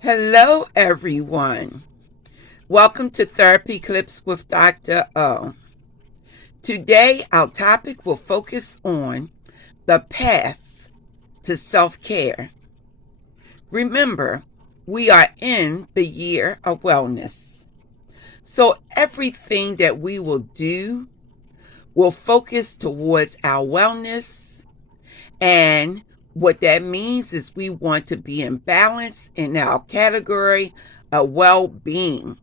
Hello, everyone. Welcome to Therapy Clips with Dr. O. Today, our topic will focus on the path to self care. Remember, we are in the year of wellness. So, everything that we will do will focus towards our wellness, and what that means is we want to be in balance in our category of well-being.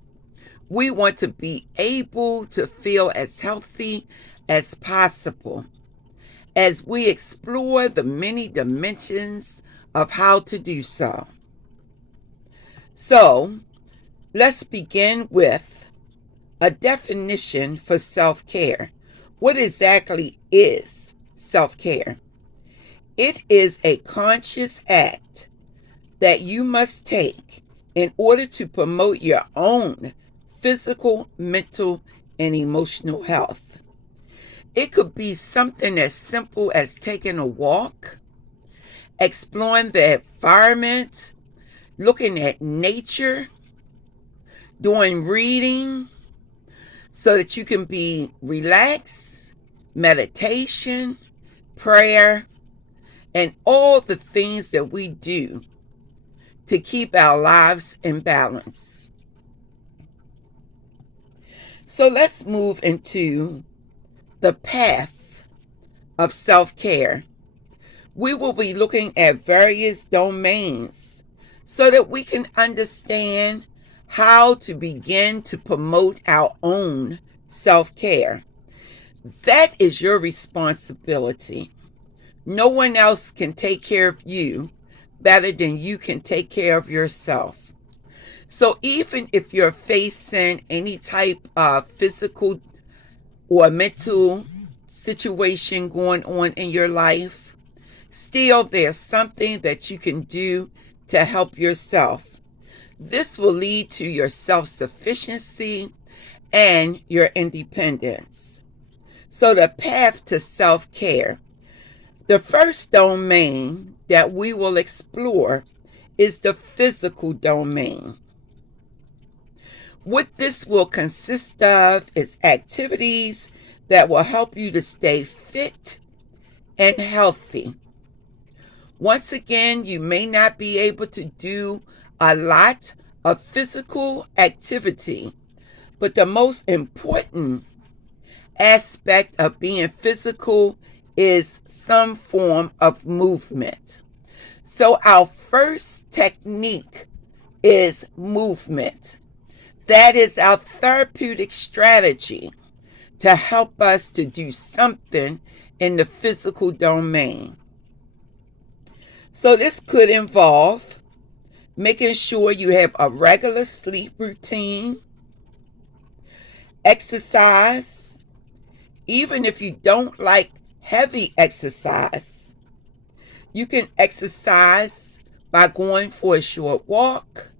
We want to be able to feel as healthy as possible as we explore the many dimensions of how to do so. So, let's begin with a definition for self-care. What exactly is self-care? It is a conscious act that you must take in order to promote your own physical, mental, and emotional health. It could be something as simple as taking a walk, exploring the environment, looking at nature, doing reading so that you can be relaxed, meditation, prayer, and all the things that we do to keep our lives in balance. So let's move into the path of self-care. We will be looking at various domains so that we can understand how to begin to promote our own self-care. That is your responsibility. No one else can take care of you better than you can take care of yourself. So even if you're facing any type of physical or mental situation going on in your life, still there's something that you can do to help yourself. This will lead to your self-sufficiency and your independence. So the path to self-care. The first domain that we will explore is the physical domain. What this will consist of is activities that will help you to stay fit and healthy. Once again, you may not be able to do a lot of physical activity, but the most important aspect of being physical is some form of movement. So our first technique is movement. That is our therapeutic strategy to help us to do something in the physical domain. So this could involve making sure you have a regular sleep routine, exercise, even if you don't like heavy exercise. You can exercise by going for a short walk,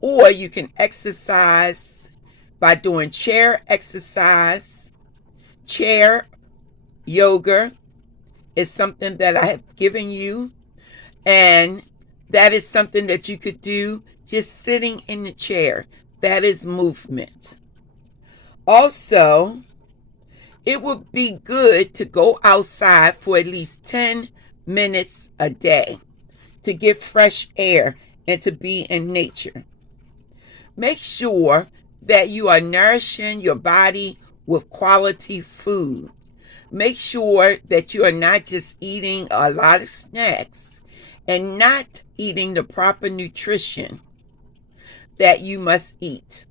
or you can exercise by doing chair exercise. Chair yoga is something that I have given you, and that is something that you could do just sitting in the chair. That is movement. Also, it would be good to go outside for at least 10 minutes a day to get fresh air and to be in nature. Make sure that you are nourishing your body with quality food. Make sure that you are not just eating a lot of snacks and not eating the proper nutrition that you must eat.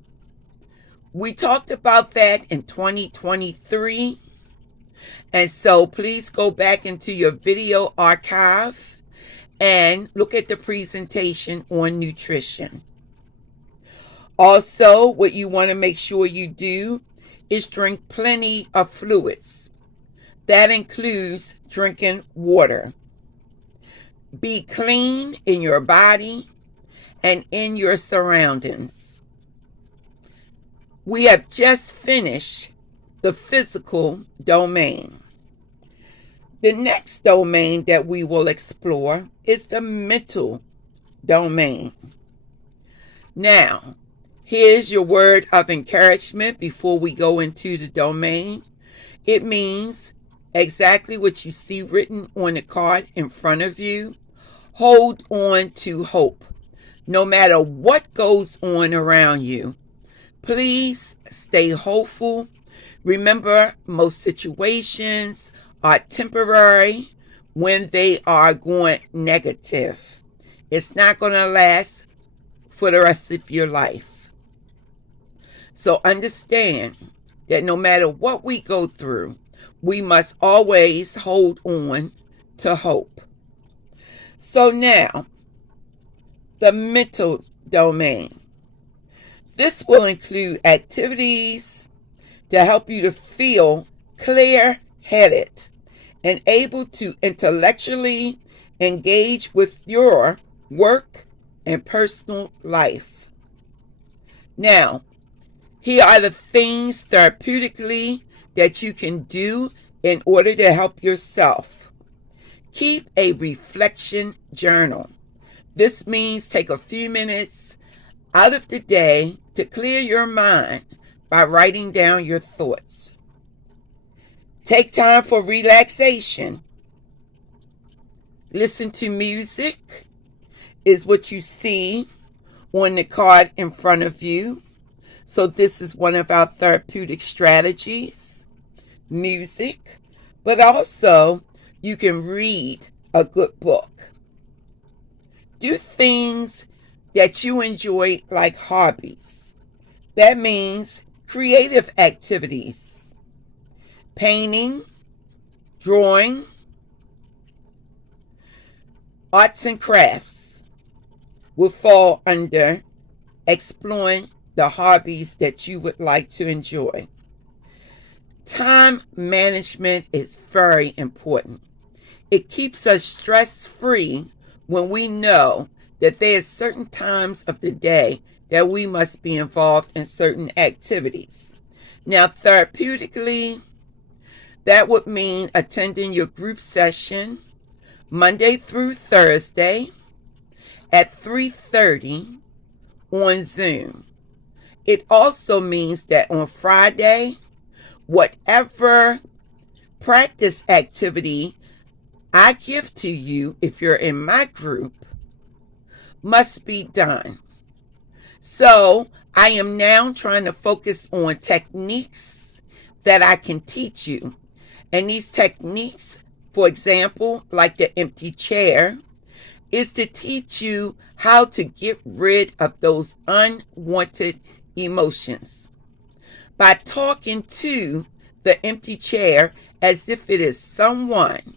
We talked about that in 2023. And so please go back into your video archive and look at the presentation on nutrition. Also, what you want to make sure you do is drink plenty of fluids. That includes drinking water. Be clean in your body and in your surroundings. We have just finished the physical domain. The next domain that we will explore is the mental domain. Now, here's your word of encouragement before we go into the domain. It means exactly what you see written on the card in front of you. Hold on to hope. No matter what goes on around you, please stay hopeful. Remember, most situations are temporary when they are going negative. It's not going to last for the rest of your life. So understand that no matter what we go through, we must always hold on to hope. So now, the mental domain. This will include activities to help you to feel clear-headed and able to intellectually engage with your work and personal life. Now, here are the things therapeutically that you can do in order to help yourself. Keep a reflection journal. This means take a few minutes out of the day to clear your mind by writing down your thoughts. Take time for relaxation. Listen to music is what you see on the card in front of you. So this is one of our therapeutic strategies, music, but also you can read a good book. Do things that you enjoy like hobbies. That means creative activities. Painting, drawing, arts and crafts will fall under exploring the hobbies that you would like to enjoy. Time management is very important. It keeps us stress-free when we know that there are certain times of the day that we must be involved in certain activities. Now, therapeutically, that would mean attending your group session Monday through Thursday at 3:30 on Zoom. It also means that on Friday, whatever practice activity I give to you, if you're in my group, must be done. So I am now trying to focus on techniques that I can teach you. And these techniques, for example, like the empty chair, is to teach you how to get rid of those unwanted emotions by talking to the empty chair as if it is someone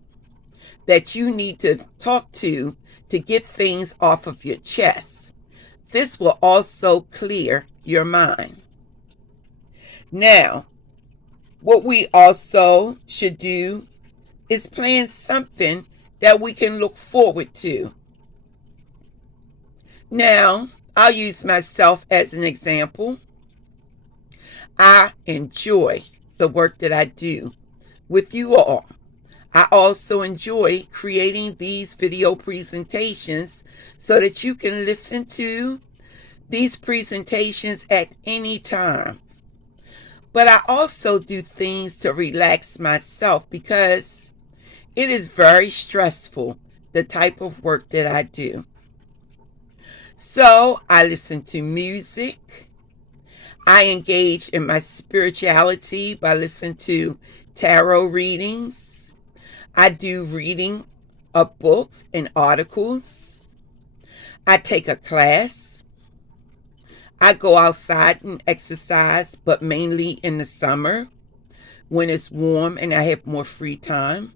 that you need to talk to get things off of your chest. This will also clear your mind. Now, what we also should do is plan something that we can look forward to. Now, I'll use myself as an example. I enjoy the work that I do with you all. I also enjoy creating these video presentations so that you can listen to these presentations at any time. But I also do things to relax myself because it is very stressful, the type of work that I do. So I listen to music. I engage in my spirituality by listening to tarot readings. I do reading of books and articles. I take a class. I go outside and exercise, but mainly in the summer when it's warm and I have more free time.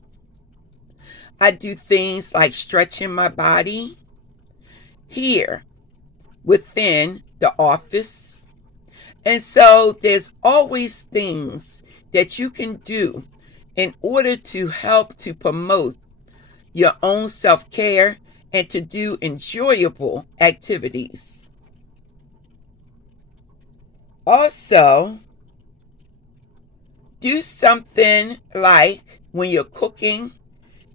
I do things like stretching my body here within the office. And so there's always things that you can do in order to help to promote your own self-care and to do enjoyable activities. Also, do something like when you're cooking,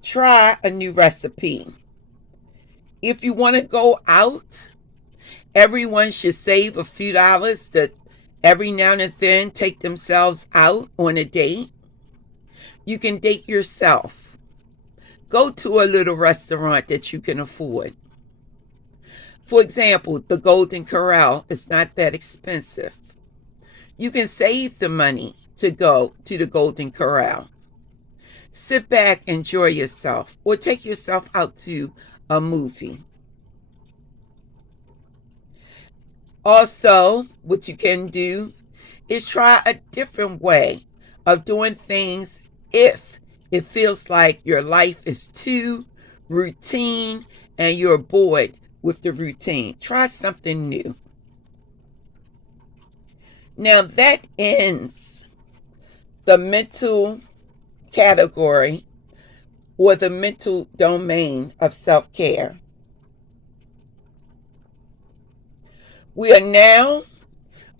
try a new recipe. If you want to go out Everyone should save a few dollars to every now and then take themselves out on a date. You can date yourself. Go to a little restaurant that you can afford. For example, the Golden Corral is not that expensive. You can save the money to go to the Golden Corral. Sit back, enjoy yourself, or take yourself out to a movie. Also, what you can do is try a different way of doing things if it feels like your life is too routine and you're bored with the routine. Try something new. Now that ends the mental category or the mental domain of self-care. We are now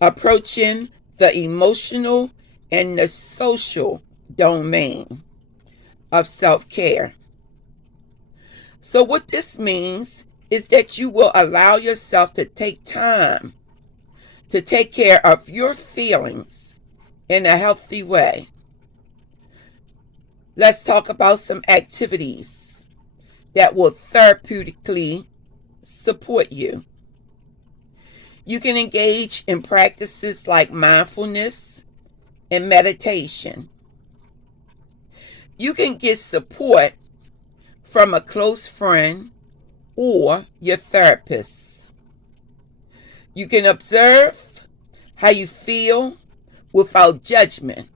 approaching the emotional and the social domain of self-care. So what this means is that you will allow yourself to take time to take care of your feelings in a healthy way. Let's talk about some activities that will therapeutically support you. You can engage in practices like mindfulness and meditation. You can get support from a close friend or your therapist. You can observe how you feel without judgment.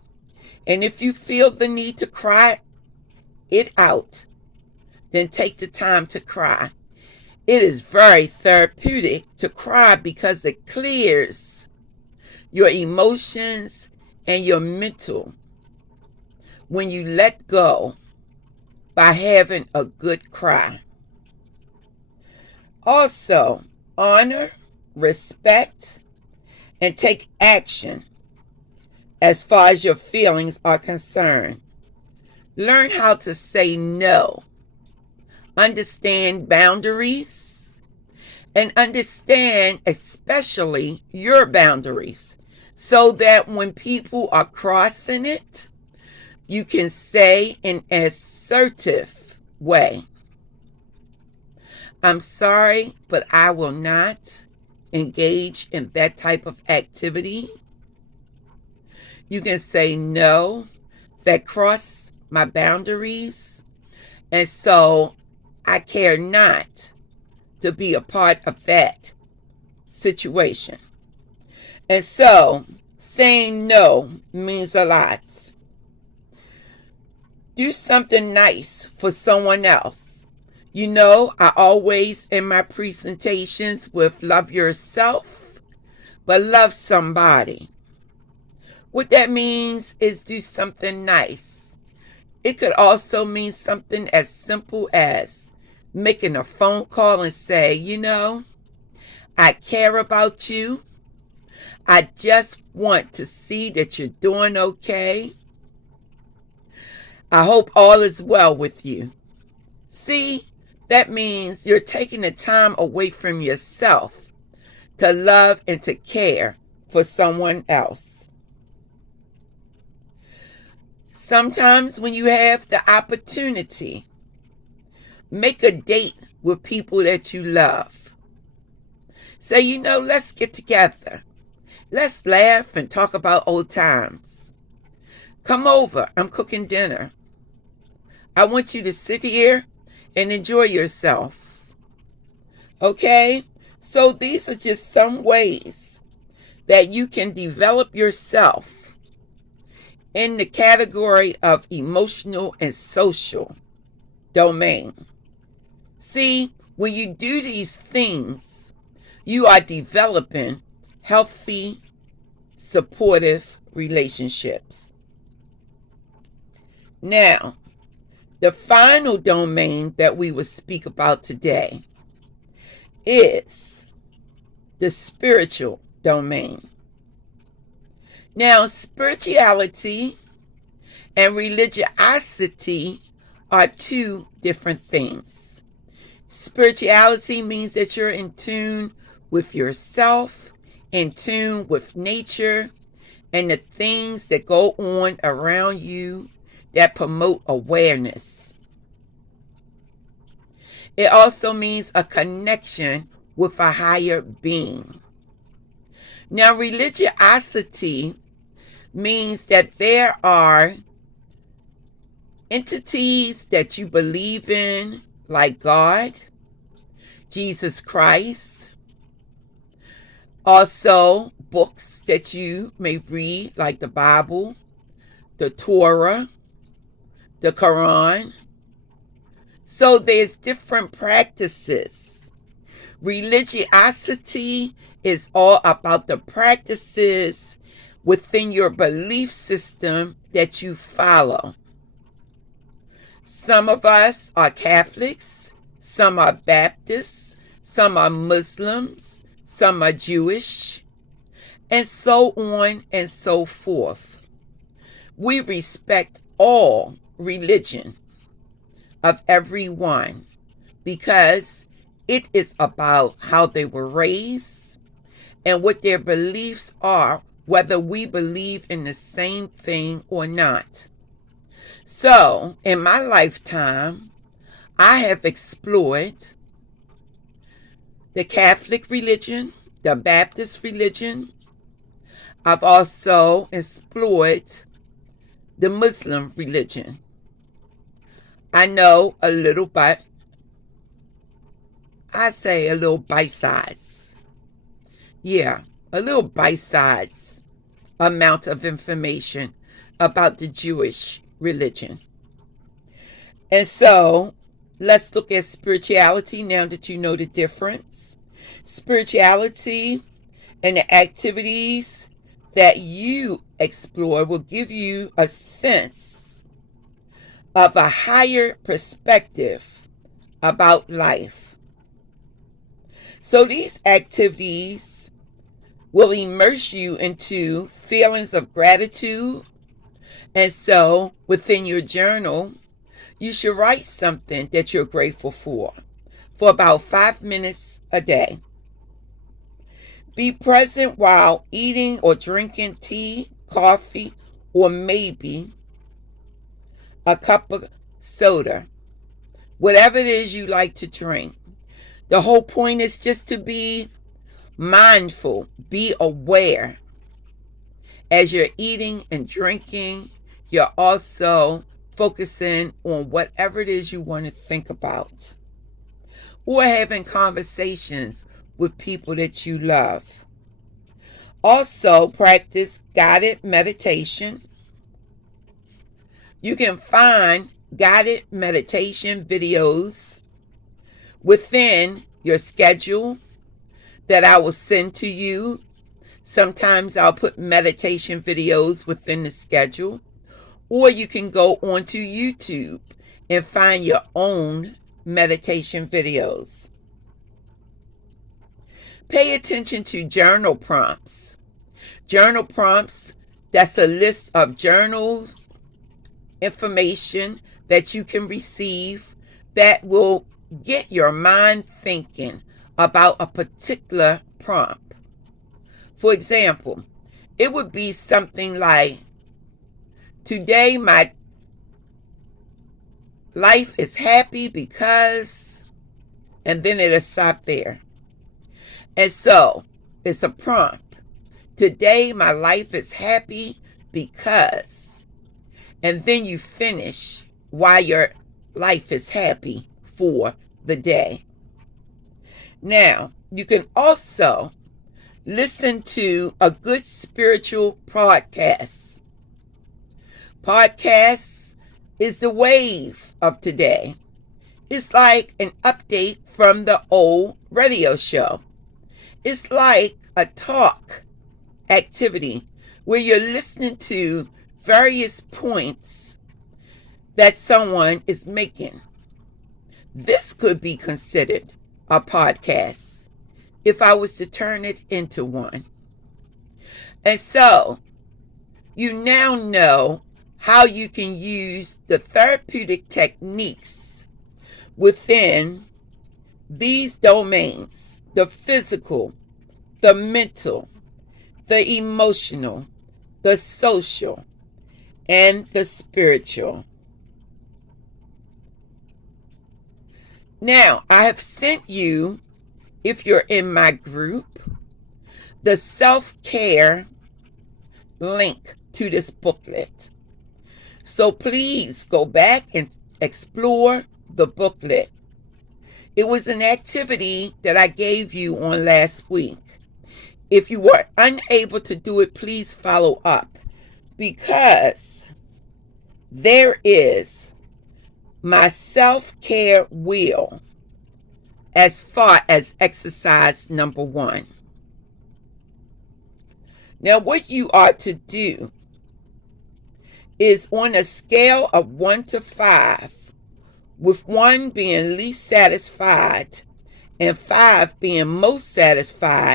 And if you feel the need to cry it out, then take the time to cry. It is very therapeutic to cry because it clears your emotions and your mental when you let go by having a good cry. Also, honor, respect, and take action as far as your feelings are concerned. Learn how to say no. Understand boundaries and understand especially your boundaries so that when people are crossing it, you can say in an assertive way, "I'm sorry, but I will not engage in that type of activity." You can say no, that cross my boundaries, and so I care not to be a part of that situation. And so saying no means a lot. Do something nice for someone else. You know, I always in my presentations with love yourself, but love somebody. What that means is do something nice. It could also mean something as simple as making a phone call and say, you know, I care about you. I just want to see that you're doing okay. I hope all is well with you. See, that means you're taking the time away from yourself to love and to care for someone else. Sometimes when you have the opportunity, make a date with people that you love. Say, you know, let's get together. Let's laugh and talk about old times. Come over, I'm cooking dinner. I want you to sit here and enjoy yourself. Okay? So these are just some ways that you can develop yourself in the category of emotional and social domain. See, when you do these things, you are developing healthy, supportive relationships. Now, the final domain that we will speak about today is the spiritual domain. Now, spirituality and religiosity are two different things. Spirituality means that you're in tune with yourself, in tune with nature, and the things that go on around you that promote awareness. It also means a connection with a higher being. Now, religiosity means that there are entities that you believe in, like God, Jesus Christ. Also, books that you may read, like the Bible, the Torah, the Quran. So there's different practices. Religiosity is all about the practices within your belief system that you follow. Some of us are Catholics, some are Baptists, some are Muslims, some are Jewish, and so on and so forth. We respect all religion of everyone because it is about how they were raised and what their beliefs are, whether we believe in the same thing or not. So, in my lifetime, I have explored the Catholic religion, the Baptist religion. I've also explored the Muslim religion. I know a little bit, I say a little bite-size. Yeah, a little bite-size amount of information about the Jewish religion. And so, let's look at spirituality now that you know the difference. Spirituality and the activities that you explore will give you a sense of a higher perspective about life. So these activities will immerse you into feelings of gratitude. And so within your journal, you should write something that you're grateful for about 5 minutes a day. Be present while eating or drinking tea, coffee, or maybe a cup of soda. Whatever it is you like to drink. The whole point is just to be mindful, be aware. As you're eating and drinking, you're also focusing on whatever it is you want to think about. Or having conversations with people that you love. Also, practice guided meditation. You can find guided meditation videos within your schedule that I will send to you. Sometimes I'll put meditation videos within the schedule. Or you can go onto YouTube and find your own meditation videos. Pay attention to journal prompts. Journal prompts, that's a list of journals, information that you can receive that will get your mind thinking about a particular prompt. For example, it would be something like, today my life is happy because, and then it'll stop there. And so, it's a prompt. Today my life is happy because, and then you finish why your life is happy for the day. Now, you can also listen to a good spiritual podcast. Podcasts is the wave of today. It's like an update from the old radio show. It's like a talk activity where you're listening to various points that someone is making. This could be considered a podcast if I was to turn it into one. And so, you now know how you can use the therapeutic techniques within these domains, the physical, the mental, the emotional, the social, and the spiritual. Now, I have sent you, if you're in my group, the self-care link to this booklet. So please go back and explore the booklet. It was an activity that I gave you on last week. If you were unable to do it, please follow up, because there is my self-care wheel as far as exercise number 1. Now, what you are to do is, on a scale of 1 to 5, with 1 being least satisfied and 5 being most satisfied,